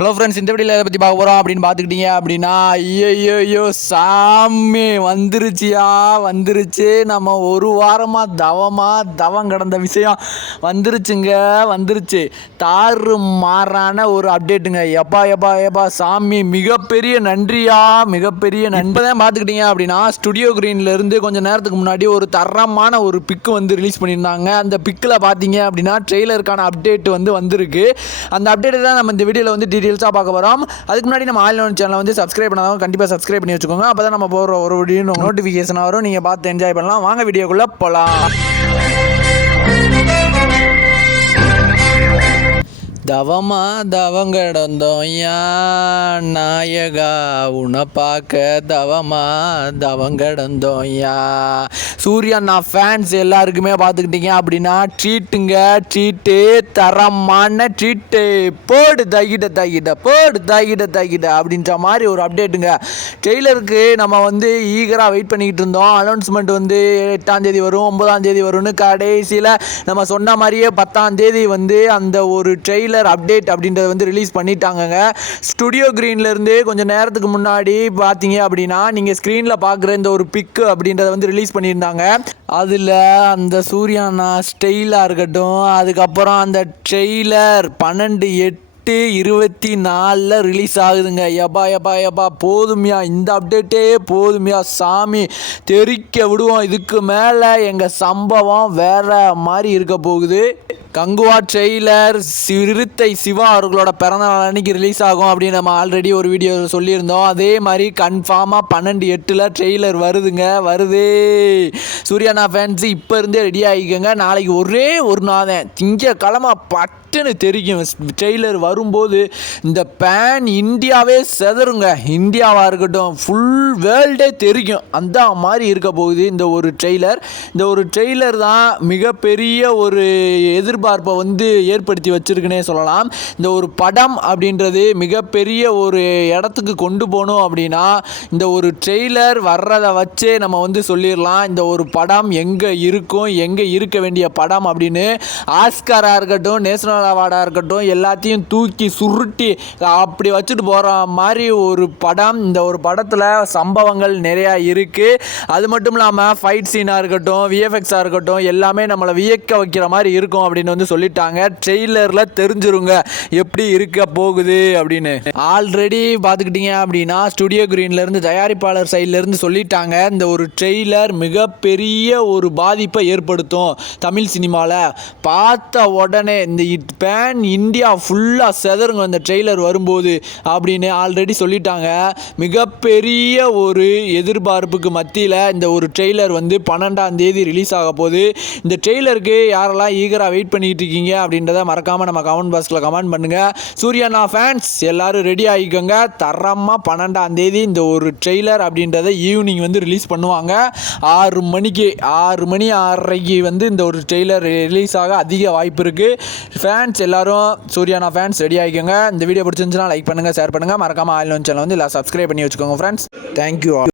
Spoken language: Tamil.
ஹலோ ஃப்ரெண்ட்ஸ் இந்த வீடியோவில் எதை பற்றி பார்க்க போகிறோம் அப்படின்னு பார்த்துக்கிட்டீங்க அப்படின்னா ஐயோ ஐயோ சாமி வந்துருச்சியா? வந்துருச்சு. நம்ம ஒரு வாரமாக தவமாக தவம் கடந்த விஷயம் வந்துருச்சுங்க வந்துருச்சு. தாறு மாறான ஒரு அப்டேட்டுங்க எப்பா எப்பா எப்பா சாமி மிகப்பெரிய நன்றியா? மிகப்பெரிய நன்றி. தான் பார்த்துக்கிட்டீங்க அப்படின்னா ஸ்டுடியோ இருந்து கொஞ்சம் நேரத்துக்கு முன்னாடி ஒரு தரமான ஒரு பிக்கு வந்து ரிலீஸ் பண்ணியிருந்தாங்க. அந்த பிக்கில் பார்த்தீங்க அப்படின்னா ட்ரெய்லருக்கான அப்டேட் வந்து வந்திருக்கு. அந்த அப்டேட் தான் நம்ம இந்த வீடியோவில் வந்து டீட்டெயில்ஸாக பார்க்க போகிறோம் அதுக்கு முன்னாடி நம்ம ஆன்லைன் சேனலை வந்து சப்ஸ்கிரைப் பண்ணாதவங்க கண்டிப்பாக சப்ஸ்கிரைப் பண்ணி வச்சுக்கோங்க. அப்போ தான் நம்ம போகிற ஒரு வீடியோ நோட்டிஃபிகேஷன் வரும். நீங்கள் பார்த்து என்ஜாய் பண்ணலாம். வாங்க வீடியோக்குள்ளே போகலாம் தவமா தவங்கடந்தோம் யா நாயகா உன்னை பார்க்க தவமா தவங்கடந்தோம் யா. சூர்யா நான் ஃபேன்ஸ் எல்லாருக்குமே பார்த்துக்கிட்டீங்க அப்படின்னா ட்ரீட்டுங்க ட்ரீட்டு தரமான ட்ரீட்டு போடு தகிட தகிட போடு தகிட தகிட அப்படின்ற மாதிரி ஒரு அப்டேட்டுங்க ட்ரெய்லருக்கு நம்ம வந்து ஈகராக வெயிட் பண்ணிக்கிட்டு இருந்தோம். அனௌன்ஸ்மெண்ட் வந்து எட்டாம் தேதி வரும் ஒன்பதாம் தேதி வரும்னு கடைசியில் நம்ம சொன்ன மாதிரியே பத்தாம் தேதி வந்து அந்த ஒரு ட்ரெய்லர் அப்டேட் அப்படின்றத வந்து ரிலீஸ் பண்ணிட்டாங்கங்க. ஸ்டுடியோ க்ரீன்லேருந்து கொஞ்சம் நேரத்துக்கு முன்னாடி பார்த்தீங்க அப்படின்னா நீங்கள் ஸ்க்ரீனில் பார்க்குற இந்த ஒரு பிக்கு அப்படின்றத வந்து ரிலீஸ் பண்ணியிருந்தாங்க. அதில் அந்த சூர்யானா ஸ்டைலாக இருக்கட்டும் அதுக்கப்புறம் அந்த ட்ரெய்லர் பன்னெண்டு எட்டு எட்டு இருபத்தி நாலில் ரிலீஸ் ஆகுதுங்க. எப்பா எப்பா எப்பா போதுமையா இந்த அப்டேட்டே போதுமையா சாமி. தெறிக்க விடுவோம் இதுக்கு மேலே எங்கள் சம்பவம் வேற மாதிரி இருக்க போகுது. கங்குவா ட்ரெய்லர் சிறுத்தை சிவா அவர்களோட பிறந்த நாள் அன்னைக்கு ரிலீஸ் ஆகும் அப்படின்னு நம்ம ஆல்ரெடி ஒரு வீடியோ சொல்லியிருந்தோம். அதே மாதிரி கன்ஃபார்மாக பன்னெண்டு எட்டில் ட்ரெய்லர் வருதுங்க. வருது. சூர்யானா ஃபேன்ஸு இப்போ இருந்தே ரெடி ஆகிக்கோங்க நாளைக்கு ஒரே ஒரு நாள் தான். பட் பட்டுன்னு தெரியும். ட்ரெய்லர் வரும்போது இந்த பேன் இந்தியாவே செதறுங்க. இந்தியாவாக இருக்கட்டும் ஃபுல் வேர்ல்டே தெரியும். அந்த மாதிரி இருக்க போகுது இந்த ஒரு ட்ரெய்லர் இந்த ஒரு ட்ரெய்லர் தான் மிகப்பெரிய ஒரு எதிர்பார்ப்பை வந்து ஏற்படுத்தி வச்சிருக்குன்னே சொல்லலாம். இந்த ஒரு படம் அப்படின்றது மிகப்பெரிய ஒரு இடத்துக்கு கொண்டு போகணும் அப்படின்னா இந்த ஒரு ட்ரெய்லர் வர்றதை வச்சே நம்ம வந்து சொல்லிடலாம். இந்த ஒரு படம் எங்கே இருக்கும் எங்கே இருக்க வேண்டிய படம் அப்படின்னு ஆஸ்காராக இருக்கட்டும் நேஷனல் அவார்டாக இருக்கட்டும் எல்லாத்தையும் தூக்கி சுருட்டி அப்படி வச்சுட்டு போகிற மாதிரி ஒரு படம். இந்த ஒரு படத்தில் சம்பவங்கள் நிறையா இருக்குது அது மட்டும் இல்லாமல் ஃபைட் சீனாக இருக்கட்டும் விஎஃப்எக்ஸாக இருக்கட்டும் எல்லாமே நம்மளை வியக்க வைக்கிற மாதிரி இருக்கும் அப்படின்னு வந்து சொல்லிட்டாங்க. ட்ரெய்லரில் தெரிஞ்சிருங்க எப்படி இருக்க போகுது அப்படின்னு. ஆல்ரெடி பார்த்துக்கிட்டீங்க அப்படின்னா ஸ்டுடியோ கிரீன்லேருந்து தயாரிப்பாளர் சைட்லேருந்து சொல்லிட்டாங்க. இந்த ஒரு ட்ரெய்லர் மிகப்பெரிய ஒரு பாதிப்பை ஏற்படுத்தும் தமிழ் சினிமாவில் பார்த்த உடனே இந்த பேன் இந்தியா ஃபுல்லாக செதறுங்க. இந்த ட்ரெய்லர் வரும்போது அப்படின்னு ஆல்ரெடி சொல்லிட்டாங்க. மிகப்பெரிய ஒரு எதிர்பார்ப்புக்கு மத்தியில் இந்த ஒரு ட்ரெய்லர் வந்து பன்னெண்டாம் தேதி ரிலீஸ் ஆக போகுது. இந்த ட்ரெய்லருக்கு யாரெல்லாம் ஈகராக வெயிட் பண்ணிட்டு இருக்கீங்க அப்படின்றத மறக்காமல் நம்ம கமெண்ட் பாக்ஸில் கமெண்ட் பண்ணுங்கள் சூர்யானா ஃபேன்ஸ் எல்லோரும் ரெடி ஆகிக்கோங்க. தரமாக பன்னெண்டாம் தேதி இந்த ஒரு ட்ரெய்லர் அப்படின்றத ஈவினிங் வந்து ரிலீஸ் பண்ணுவாங்க. ஆறு மணிக்கு ஆறு மணி ஆறரைக்கு வந்து இந்த ஒரு ட்ரெய்லர் ரிலீஸ் ஆக அதிக வாய்ப்பு இருக்குது ஃபேன்ஸ் எல்லாரும் சூர்யானா ஃபேன்ஸ் ரெடி ஆகிக்கோங்க இந்த வீடியோ பிடிச்சிருந்துச்சுன்னா லைக் பண்ணுங்கள் ஷேர் பண்ணுங்கள் மறக்காமல் ஆயில் சேனல் வந்து எல்லாம் சப்ஸ்கிரைப் பண்ணி வச்சுக்கோங்க ஃப்ரெண்ட்ஸ் தேங்க்யூ